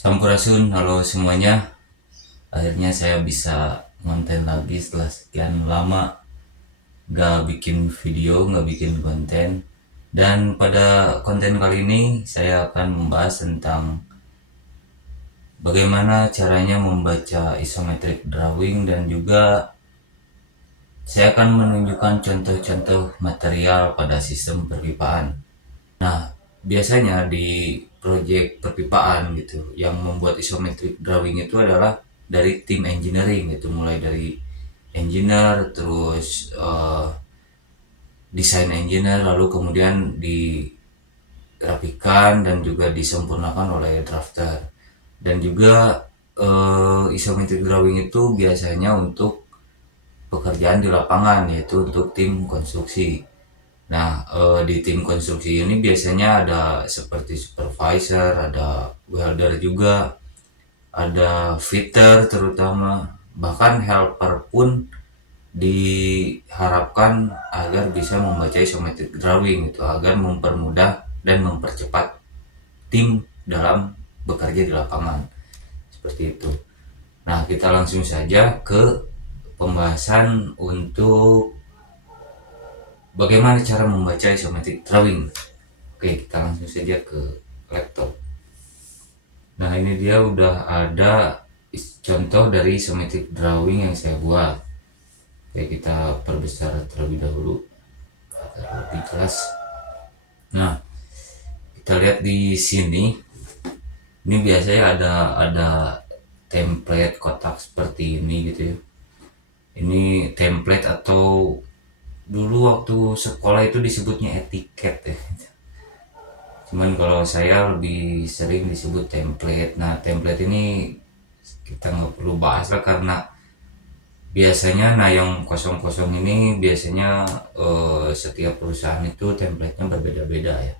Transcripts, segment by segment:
Sampurasun, halo semuanya. Akhirnya saya bisa konten lagi setelah sekian lama gak bikin video, gak bikin konten. Dan pada konten kali ini saya akan membahas tentang bagaimana caranya membaca isometric drawing, dan juga saya akan menunjukkan contoh-contoh material pada sistem perpipaan. Nah, biasanya di proyek perpipaan gitu, yang membuat isometric drawing itu adalah dari tim engineering gitu, mulai dari engineer, terus desain engineer, lalu kemudian dirapikan dan juga disempurnakan oleh drafter. Dan juga isometric drawing itu biasanya untuk pekerjaan di lapangan, yaitu untuk tim konstruksi. Nah, di tim konstruksi ini biasanya ada seperti supervisor, ada welder juga, ada fitter terutama, bahkan helper pun diharapkan agar bisa membaca isometric drawing itu, agar mempermudah dan mempercepat tim dalam bekerja di lapangan. Seperti itu. Nah, kita langsung saja ke pembahasan untuk bagaimana cara membaca isometric drawing. Oke, kita langsung saja ke laptop. Nah, ini dia udah ada contoh dari isometric drawing yang saya buat. Oke, kita perbesar terlebih dahulu agar lebih jelas. Nah, kita lihat di sini. Ini biasanya ada template kotak seperti ini gitu ya. Ini template, atau dulu waktu sekolah itu disebutnya etiket ya. Cuman kalau saya lebih sering disebut template. Nah, template ini kita nggak perlu bahas lah, karena biasanya yang kosong-kosong ini biasanya setiap perusahaan itu template-nya berbeda-beda ya.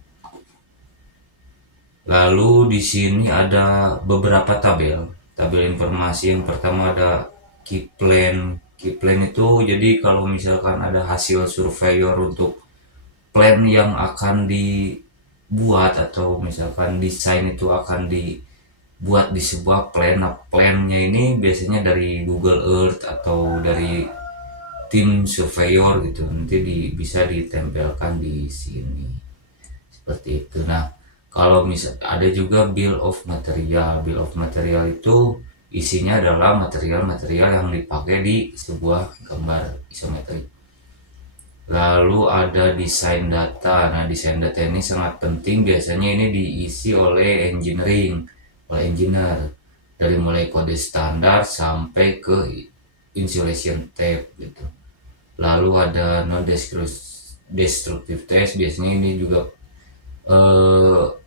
Lalu di sini ada beberapa tabel informasi. Yang pertama ada key plan. Key plan itu jadi kalau misalkan ada hasil surveyor untuk plan yang akan dibuat, atau misalkan desain itu akan dibuat di sebuah plan. Nah, plannya ini biasanya dari Google Earth atau dari tim surveyor gitu, nanti bisa ditempelkan di sini seperti itu. Nah, kalau misal ada juga bill of material. Bill of material itu isinya adalah material-material yang dipakai di sebuah gambar isometrik. Lalu ada desain data. Nah, desain data ini sangat penting. Biasanya ini diisi oleh engineer, dari mulai kode standar sampai ke insulation tape gitu. Lalu ada non destructive test. Biasanya ini juga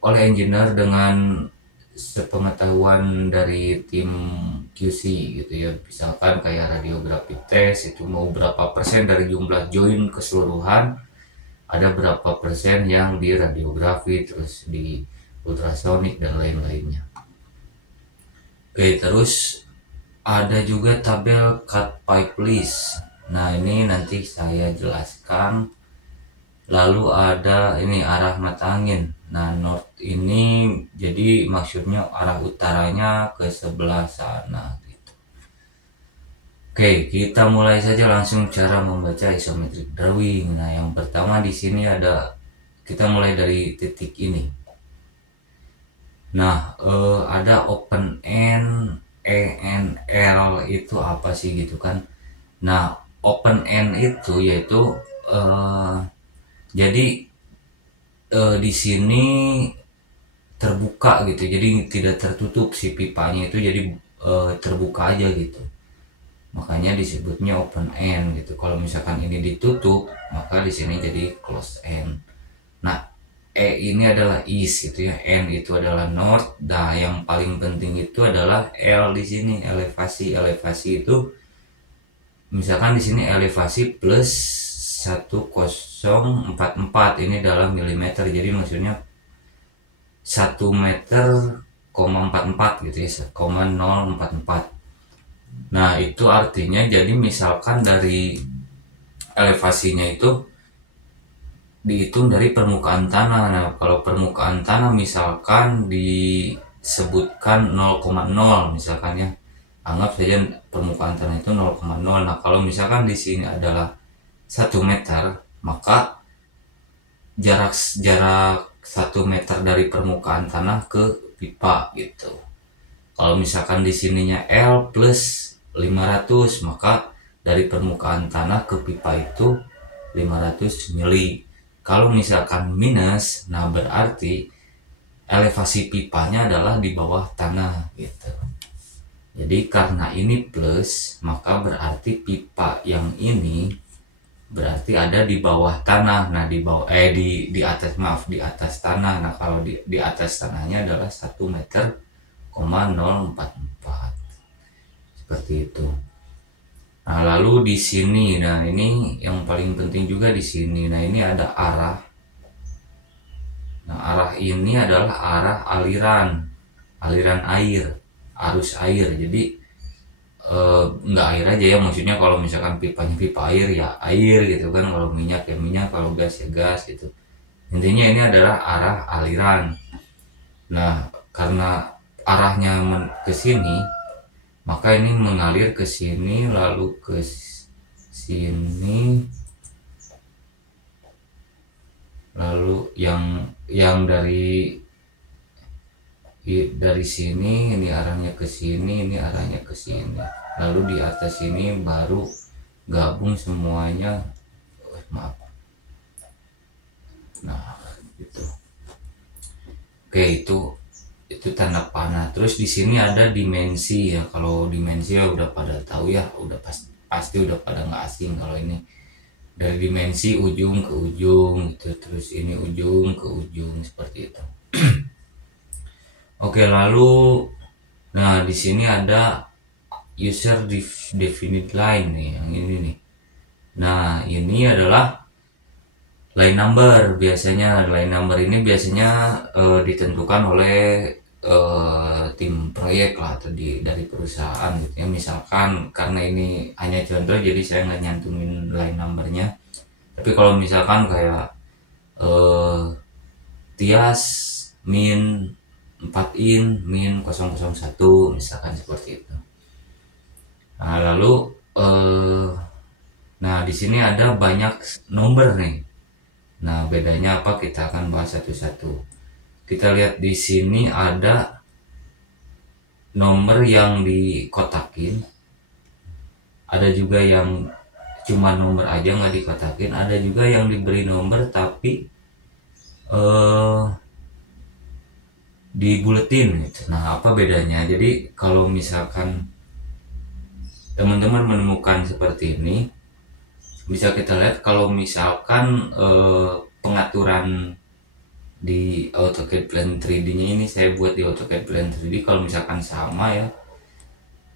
oleh engineer dengan sepengetahuan dari tim QC gitu ya. Misalkan kayak radiografi test, itu mau berapa persen dari jumlah join keseluruhan, ada berapa persen yang di radiografi, terus di ultrasonik dan lain-lainnya. Oke, terus ada juga tabel cut pipe list. Nah, ini nanti saya jelaskan. Lalu ada ini arah mata angin. Nah, north ini jadi maksudnya arah utaranya ke sebelah sana gitu. Oke, kita mulai saja langsung cara membaca isometric drawing. Nah, yang pertama di sini ada, kita mulai dari titik ini. Nah, ada open end, ENL itu apa sih gitu kan. Nah, open end itu yaitu jadi di sini terbuka gitu, jadi tidak tertutup si pipanya itu, jadi terbuka aja gitu, makanya disebutnya open end gitu. Kalau misalkan ini ditutup, maka di sini jadi close end. Nah, ini adalah east gitu ya, N itu adalah north. Nah, yang paling penting itu adalah L di sini, elevasi. Elevasi itu misalkan di sini elevasi plus 1044, ini dalam milimeter, jadi maksudnya 1 meter, 44 gitu ya, 0,044. Nah, itu artinya jadi misalkan dari elevasinya itu dihitung dari permukaan tanah. Nah, kalau permukaan tanah misalkan di sebutkan 0,0 misalkan ya. Anggap saja permukaan tanah itu 0,0. Nah, kalau misalkan di sini adalah 1 meter, maka jarak jarak 1 meter dari permukaan tanah ke pipa gitu. Kalau misalkan di sininya L plus 500, maka dari permukaan tanah ke pipa itu 500 mili. Kalau misalkan minus, nah berarti elevasi pipanya adalah di bawah tanah gitu. Jadi karena ini plus, maka berarti pipa yang ini berarti ada di bawah tanah. Nah, di bawah di atas, maaf, di atas tanah. Nah, kalau di atas tanahnya adalah 1 meter,044 seperti itu. Nah, lalu di sini, nah ini yang paling penting juga di sini. Nah, ini ada arah. Nah, arah ini adalah arah aliran air, arus air. Jadi nggak air aja ya, maksudnya kalau misalkan pipanya pipa air ya air gitu kan, kalau minyak ya minyak, kalau gas ya gas gitu. Intinya ini adalah arah aliran. Nah, karena arahnya ke sini, maka ini mengalir ke sini lalu ke sini, lalu yang dari sini ini arahnya ke sini, ini arahnya ke sini, lalu di atas ini baru gabung semuanya. Maaf. Nah, gitu. Oke, itu tanda panah. Terus di sini ada dimensi ya. Kalau dimensi ya udah pada tahu ya, udah pasti udah pada nggak asing kalau ini. Dari dimensi ujung ke ujung gitu, terus ini ujung ke ujung seperti itu. Oke, lalu nah di sini ada user definite line nih, yang ini nih. Nah, ini adalah line number. Biasanya line number ini biasanya ditentukan oleh tim proyek lah, atau dari perusahaan gitu ya. Misalkan karena ini hanya contoh, jadi saya nggak nyantumin line numbernya. Tapi kalau misalkan kayak Tias min 4 in min 001 misalkan seperti itu. Nah, lalu nah di sini ada banyak nomor nih. Nah, bedanya apa, kita akan bahas satu-satu. Kita lihat di sini ada nomor yang dikotakin, ada juga yang cuma nomor aja nggak dikotakin, ada juga yang diberi nomor tapi dibuletin gitu. Nah, apa bedanya? Jadi kalau misalkan teman-teman menemukan seperti ini, bisa kita lihat kalau misalkan pengaturan di AutoCAD Plan 3D-nya ini saya buat di AutoCAD Plan 3D kalau misalkan sama ya.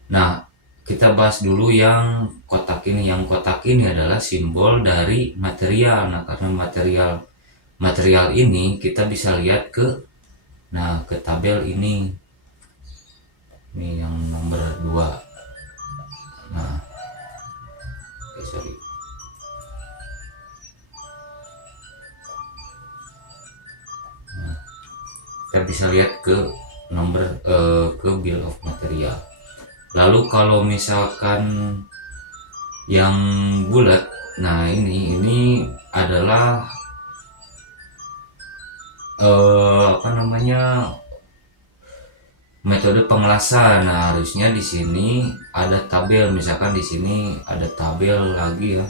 Nah, kita bahas dulu yang kotak ini. Yang kotak ini adalah simbol dari material. Nah, karena material ini kita bisa lihat ke tabel ini. Ini yang nomor 2. Nah, sorry. Nah, kita bisa lihat ke nomor ke bill of material. Lalu kalau misalkan yang bulat, nah ini adalah apa namanya, metode pengelasan. Nah, harusnya di sini ada tabel, misalkan di sini ada tabel lagi ya,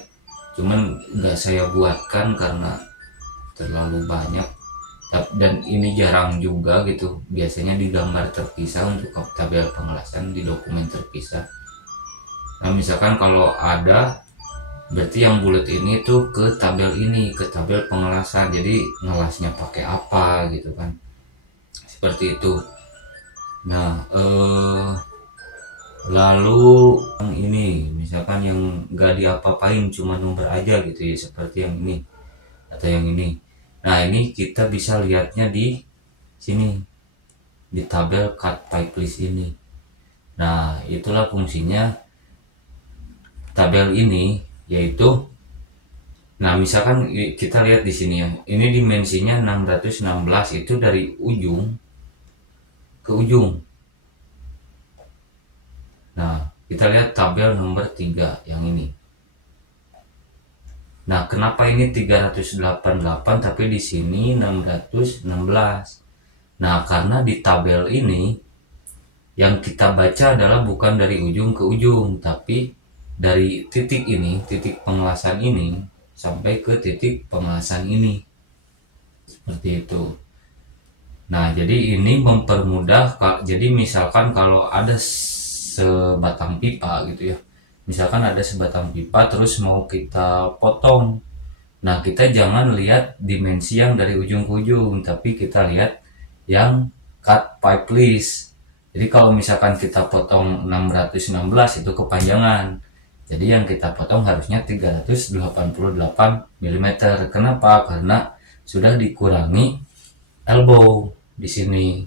cuman nggak saya buatkan karena terlalu banyak, dan ini jarang juga gitu. Biasanya digambar terpisah untuk tabel pengelasan, di dokumen terpisah. Nah, misalkan kalau ada, berarti yang bulat ini tuh ke tabel ini, ke tabel pengelasan. Jadi ngelasnya pakai apa gitu kan, seperti itu. Nah, lalu yang ini misalkan yang gak diapa-apain, cuma nomor aja gitu ya, seperti yang ini atau yang ini. Nah, ini kita bisa lihatnya di sini, di tabel cut pipe list ini. Nah, itulah fungsinya tabel ini, yaitu nah misalkan kita lihat di sini ya, ini dimensinya 616, itu dari ujung ke ujung. Nah, kita lihat tabel nomor 3 yang ini. Nah, kenapa ini 388 tapi di sini 616? Nah, karena di tabel ini yang kita baca adalah bukan dari ujung ke ujung, tapi dari titik ini, titik pengelasan ini sampai ke titik pengelasan ini. Seperti itu. Nah, jadi ini mempermudah, jadi misalkan kalau ada sebatang pipa gitu ya. Misalkan ada sebatang pipa terus mau kita potong. Nah, kita jangan lihat dimensi yang dari ujung ke ujung, tapi kita lihat yang cut pipe list. Jadi kalau misalkan kita potong 616 itu kepanjangan. Jadi yang kita potong harusnya 388 mm. Kenapa? Karena sudah dikurangi elbow di sini.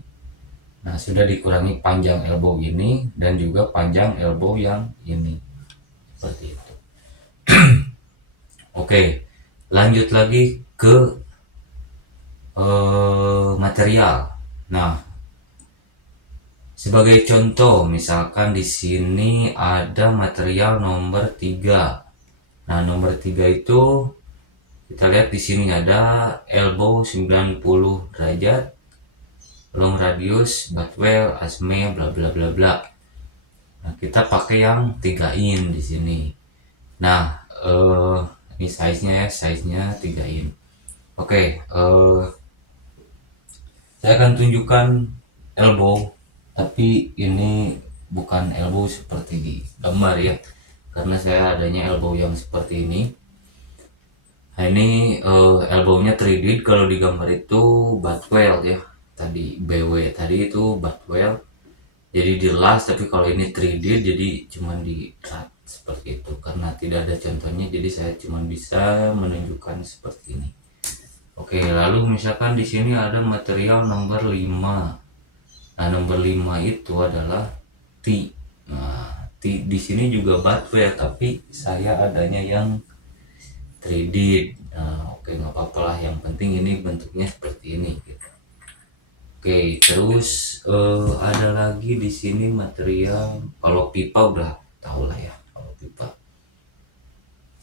Nah, sudah dikurangi panjang elbow ini dan juga panjang elbow yang ini. Seperti itu. Oke, lanjut lagi ke material. Nah, sebagai contoh, misalkan di sini ada material nomor 3. Nah, nomor 3 itu kita lihat di sini ada elbow 90 derajat, long radius, butt well, asme, bla bla bla bla. Nah, kita pakai yang 3 in di sini. Nah, ini size-nya ya, size-nya 3 in. Oke, saya akan tunjukkan elbow, tapi ini bukan elbow seperti di gambar ya, karena saya adanya elbow yang seperti ini. Nah, ini elbownya 3D. Kalau di gambar itu butt well ya, tadi BW tadi itu butt well, jadi dilas, tapi kalau ini 3D jadi cuman di cut seperti itu. Karena tidak ada contohnya, jadi saya cuma bisa menunjukkan seperti ini. Oke, lalu misalkan di sini ada material nomor 5. Nah, nomor 5 itu adalah T. Nah, T di sini juga butt well, tapi saya adanya yang 3D. Nah, oke, nggak apa-apa lah, yang penting ini bentuknya seperti ini gitu. Oke, terus ada lagi di sini material, kalau pipa udah tahu lah ya. Kalau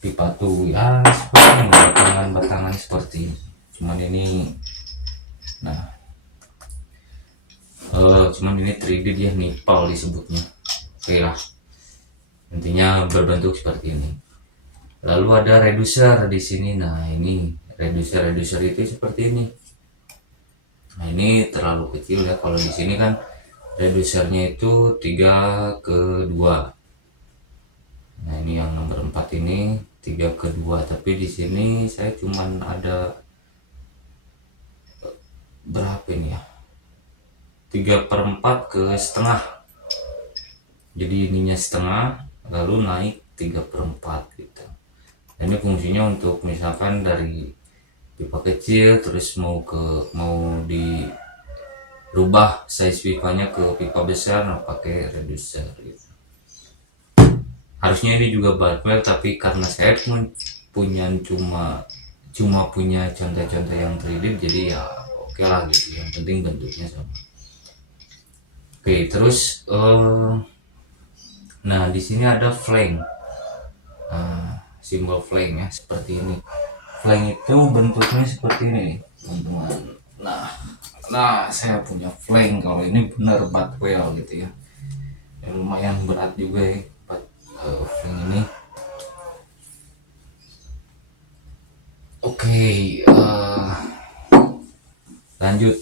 pipa tuh ya seperti ini, batangan seperti ini. Cuman ini, nah, cuman ini 3D dia, nipple disebutnya. Oke lah, intinya berbentuk seperti ini. Lalu ada reducer di sini. Nah, ini reducer itu seperti ini. Nah, ini terlalu kecil ya. Kalau di sini kan reducernya itu 3:2. Nah, ini yang nomor 4 ini 3:2. Tapi di sini saya cuman ada berapa ini ya? 3/4 ke setengah. Jadi ininya setengah, lalu naik 3/4 gitu. Nah, ini fungsinya untuk misalkan dari pipa kecil terus mau dirubah size pipanya ke pipa besar, nah pakai reducer gitu. Harusnya ini juga butt well, tapi karena saya punya cuma punya contoh-contoh yang 3D, jadi ya oke lah gitu, yang penting bentuknya sama. Oke, terus nah di sini ada flank. Nah, simbol flank ya seperti ini. Flank itu bentuknya seperti ini teman-teman. Nah, saya punya flank. Kalau ini benar butt well gitu ya. Yang lumayan berat juga ya flank ini. Oke, lanjut.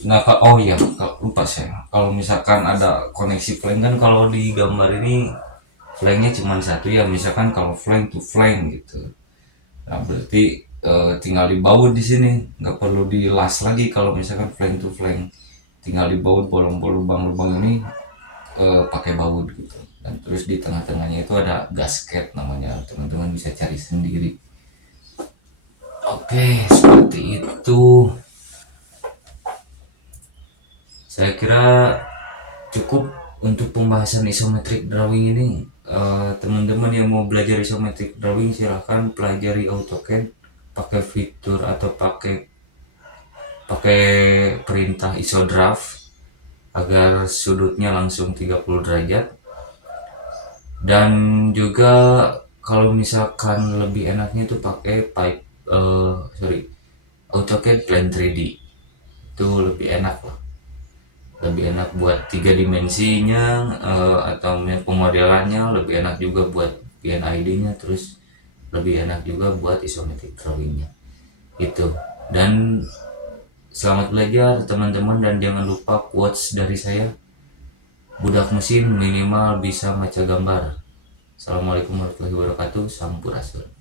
Oh iya, lupa saya. Kalau misalkan ada koneksi flank kan, kalau di gambar ini flanknya cuma satu ya. Misalkan kalau flank to flank gitu. Nah, berarti tinggal dibaut di sini, nggak perlu dilas lagi. Kalau misalkan flank to flank, tinggal dibaut lubang-lubang ini pakai baut gitu. Dan terus di tengah-tengahnya itu ada gasket namanya, teman-teman bisa cari sendiri. Oke, seperti itu. Saya kira cukup untuk pembahasan isometric drawing ini. Teman-teman yang mau belajar isometric drawing silahkan pelajari AutoCAD pakai fitur atau pakai perintah isodraft, agar sudutnya langsung 30 derajat. Dan juga kalau misalkan lebih enaknya itu pakai AutoCAD Plan 3D, itu lebih enak lah, lebih enak buat tiga dimensinya, atau pemodelannya lebih enak juga buat PNID-nya, terus lebih enak juga buat isometric drawingnya itu. Dan selamat belajar teman-teman, dan jangan lupa quotes dari saya, budak mesin minimal bisa maca gambar. Assalamualaikum warahmatullahi wabarakatuh. Sampurasun.